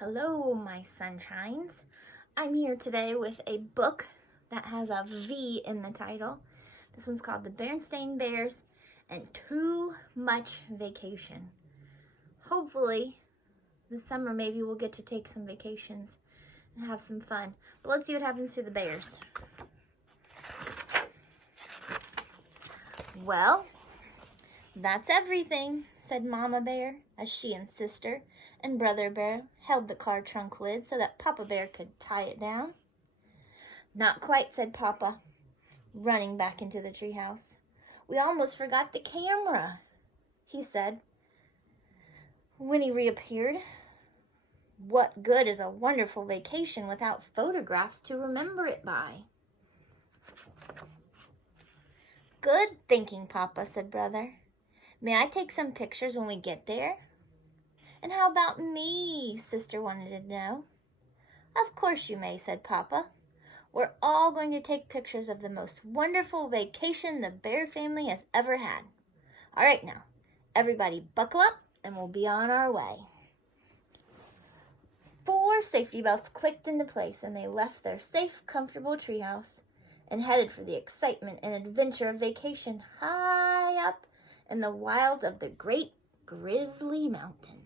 Hello, my sunshines. I'm here today with a book that has a V in the title. This one's called The Berenstain Bears and Too Much Vacation. Hopefully, this summer maybe we'll get to take some vacations and have some fun. But let's see what happens to the bears. Well, that's everything, said Mama Bear as she and Sister and Brother Bear held the car trunk lid so that Papa Bear could tie it down. Not quite, said Papa, running back into the treehouse. We almost forgot the camera, he said when he reappeared. What good is a wonderful vacation without photographs to remember it by? Good thinking, Papa, said Brother. May I take some pictures when we get there? And how about me? Sister wanted to know. Of course you may, said Papa. We're all going to take pictures of the most wonderful vacation the Bear family has ever had. All right now, everybody buckle up and we'll be on our way. 4 safety belts clicked into place and they left their safe, comfortable treehouse and headed for the excitement and adventure of vacation high up in the wilds of the Great Grizzly Mountains.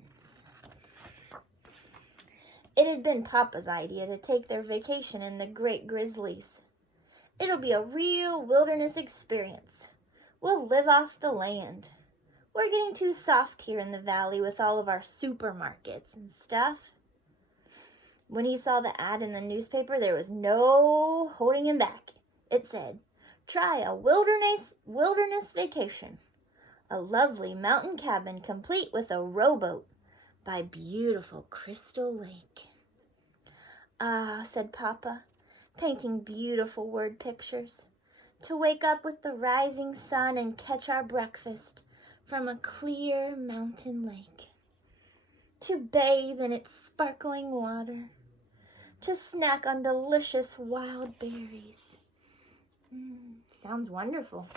It had been Papa's idea to take their vacation in the Great Grizzlies. It'll be a real wilderness experience. We'll live off the land. We're getting too soft here in the valley with all of our supermarkets and stuff. When he saw the ad in the newspaper, there was no holding him back. It said, "Try a wilderness vacation. A lovely mountain cabin complete with a rowboat by beautiful Crystal Lake." Ah, said Papa, painting beautiful word pictures. To wake up with the rising sun and catch our breakfast from a clear mountain lake. To bathe in its sparkling water. To snack on delicious wild berries. Sounds wonderful.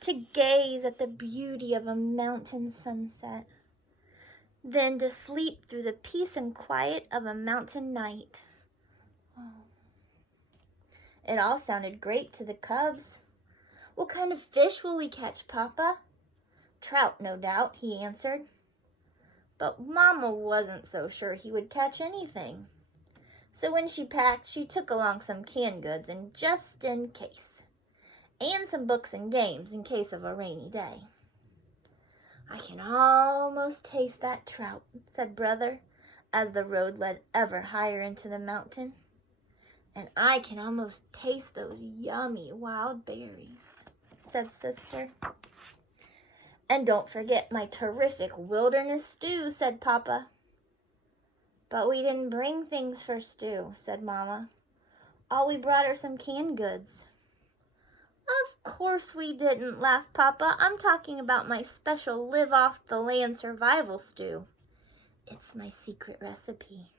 To gaze at the beauty of a mountain sunset, then to sleep through the peace and quiet of a mountain night. It all sounded great to the cubs. What kind of fish will we catch, Papa? Trout, no doubt, he answered. But Mama wasn't so sure he would catch anything. So when she packed, she took along some canned goods and just in case. And some books and games in case of a rainy day. I can almost taste that trout, said Brother, as the road led ever higher into the mountain. And I can almost taste those yummy wild berries, said Sister. And don't forget my terrific wilderness stew, said Papa. But we didn't bring things for stew, said Mama. All we brought are some canned goods. Of course we didn't, laughed Papa. I'm talking about my special live-off-the-land survival stew. It's my secret recipe.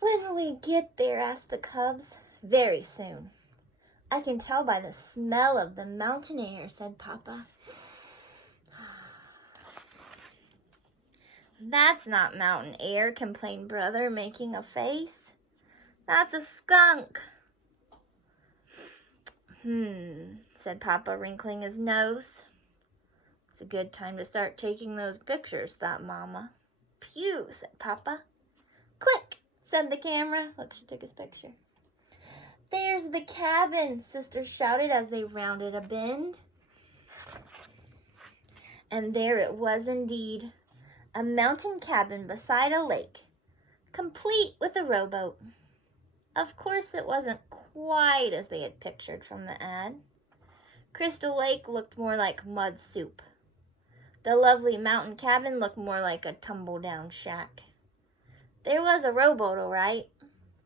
When will we get there, asked the cubs. Very soon. I can tell by the smell of the mountain air, said Papa. That's not mountain air, complained Brother, making a face. That's a skunk. Said Papa, wrinkling his nose. It's a good time to start taking those pictures, thought Mama. Phew, said Papa. Click, said the camera. Look, she took his picture. There's the cabin, Sister shouted as they rounded a bend. And there it was indeed, a mountain cabin beside a lake, complete with a rowboat. Of course, it wasn't quite as they had pictured from the ad. Crystal Lake looked more like mud soup. The lovely mountain cabin looked more like a tumble-down shack. There was a rowboat, all right,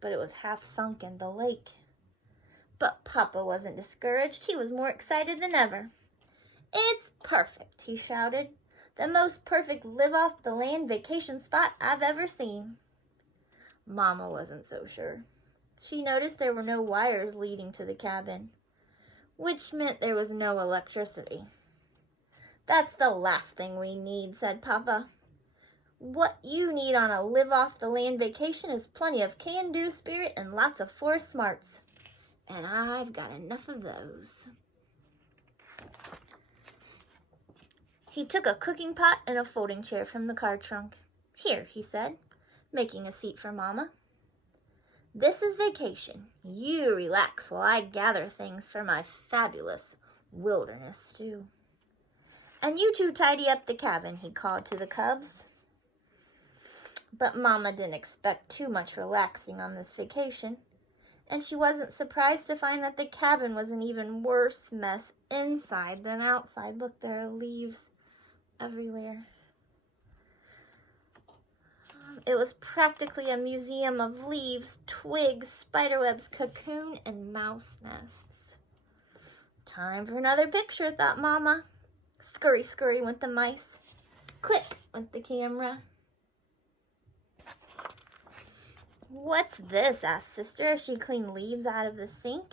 but it was half sunk in the lake. But Papa wasn't discouraged. He was more excited than ever. It's perfect, he shouted. The most perfect live-off-the-land vacation spot I've ever seen. Mama wasn't so sure. She noticed there were no wires leading to the cabin, which meant there was no electricity. That's the last thing we need, said Papa. What you need on a live-off-the-land vacation is plenty of can-do spirit and lots of forest smarts. And I've got enough of those. He took a cooking pot and a folding chair from the car trunk. Here, he said, making a seat for Mama. This is vacation. You relax while I gather things for my fabulous wilderness stew. And you two tidy up the cabin, he called to the cubs. But Mama didn't expect too much relaxing on this vacation, and she wasn't surprised to find that the cabin was an even worse mess inside than outside. Look, there are leaves everywhere. It was practically a museum of leaves, twigs, spiderwebs, cocoon, and mouse nests. Time for another picture, thought Mama. Scurry, scurry went the mice. Click went the camera. What's this? Asked Sister as she cleaned leaves out of the sink.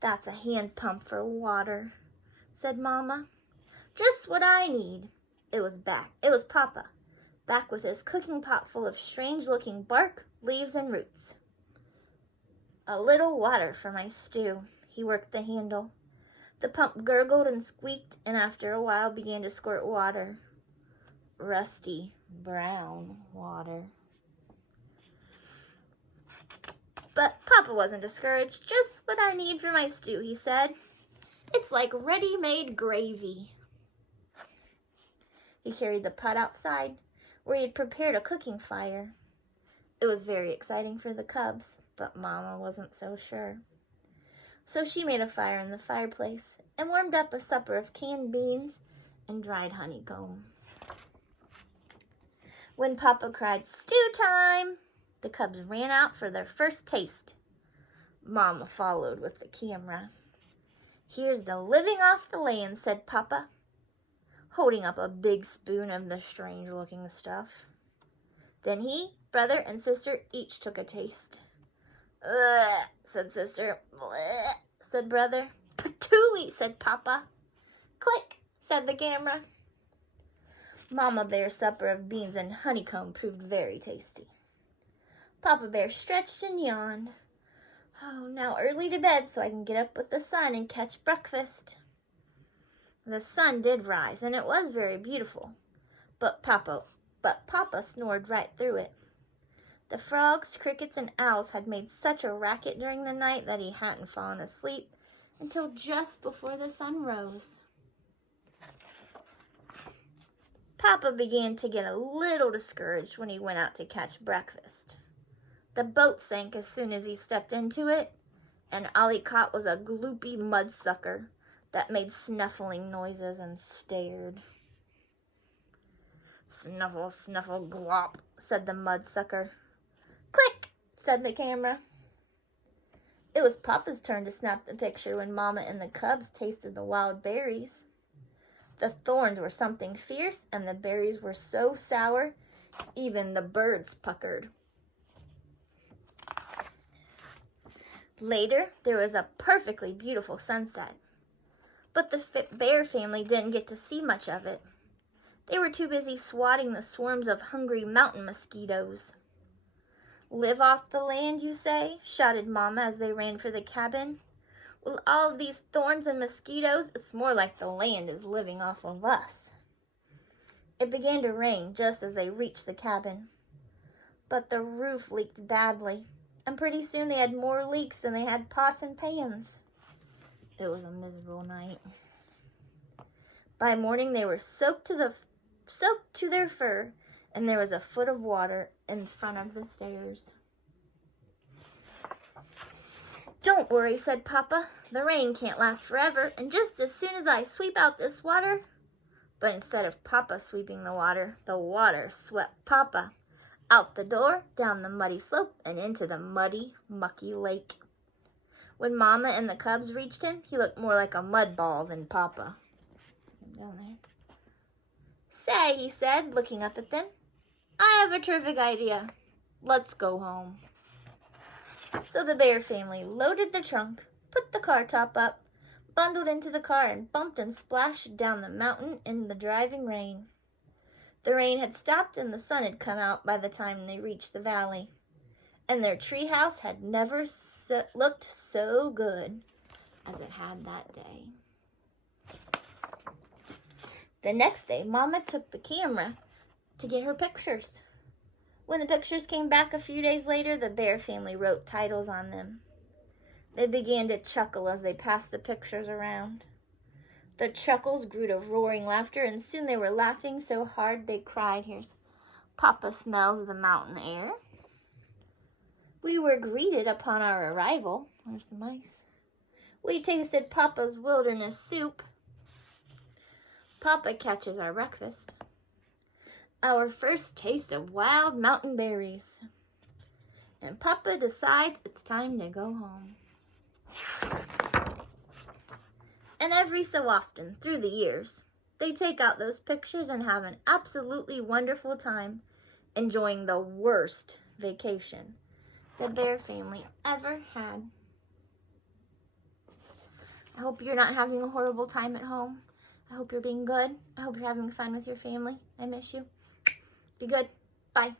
That's a hand pump for water, said Mama. Just what I need. It was Papa, back with his cooking pot full of strange-looking bark, leaves, and roots. A little water for my stew. He worked the handle. The pump gurgled and squeaked, and after a while began to squirt water. Rusty, brown water. But Papa wasn't discouraged. Just what I need for my stew, he said. It's like ready-made gravy. He carried the pot outside, where he had prepared a cooking fire. It was very exciting for the cubs, but Mama wasn't so sure. So she made a fire in the fireplace and warmed up a supper of canned beans and dried honeycomb. When Papa cried, "Stew time!" the cubs ran out for their first taste. Mama followed with the camera. "Here's the living off the land," said Papa, holding up a big spoon of the strange-looking stuff. Then he, brother, and sister each took a taste. "Ugh," said Sister. "Bleh," said Brother. "Patooey," said Papa. "Click," said the camera. Mama Bear's supper of beans and honeycomb proved very tasty. Papa Bear stretched and yawned. "Oh, now early to bed so I can get up with the sun and catch breakfast." The sun did rise, and it was very beautiful, but Papa snored right through it. The frogs, crickets, and owls had made such a racket during the night that he hadn't fallen asleep until just before the sun rose. Papa began to get a little discouraged when he went out to catch breakfast. The boat sank as soon as he stepped into it, and all he caught was a gloopy mudsucker that made snuffling noises and stared. "Snuffle, snuffle, glop," said the mudsucker. "Click," said the camera. It was Papa's turn to snap the picture when Mama and the cubs tasted the wild berries. The thorns were something fierce, and the berries were so sour, even the birds puckered. Later, there was a perfectly beautiful sunset, but the bear family didn't get to see much of it. They were too busy swatting the swarms of hungry mountain mosquitoes. "Live off the land, you say?" shouted Mama as they ran for the cabin. "With all of these thorns and mosquitoes, it's more like the land is living off of us." It began to rain just as they reached the cabin, but the roof leaked badly, and pretty soon they had more leaks than they had pots and pans. It was a miserable night. By morning, they were soaked to their fur, and there was a foot of water in front of the stairs. "Don't worry," said Papa. "The rain can't last forever, and just as soon as I sweep out this water..." But instead of Papa sweeping the water swept Papa out the door, down the muddy slope, and into the muddy, mucky lake. When Mama and the cubs reached him, he looked more like a mud ball than Papa. Down there. "Say," he said, looking up at them, "I have a terrific idea. Let's go home." So the bear family loaded the trunk, put the car top up, bundled into the car and bumped and splashed down the mountain in the driving rain. The rain had stopped and the sun had come out by the time they reached the valley, and their treehouse had never looked so good as it had that day. The next day, Mama took the camera to get her pictures. When the pictures came back a few days later, the Bear family wrote titles on them. They began to chuckle as they passed the pictures around. The chuckles grew to roaring laughter, and soon they were laughing so hard they cried. Here's Papa smells the mountain air. We were greeted upon our arrival. Where's the mice? We tasted Papa's wilderness soup. Papa catches our breakfast. Our first taste of wild mountain berries. And Papa decides it's time to go home. And every so often, through the years, they take out those pictures and have an absolutely wonderful time enjoying the worst vacation the Bear family ever had. I hope you're not having a horrible time at home. I hope you're being good. I hope you're having fun with your family. I miss you. Be good. Bye.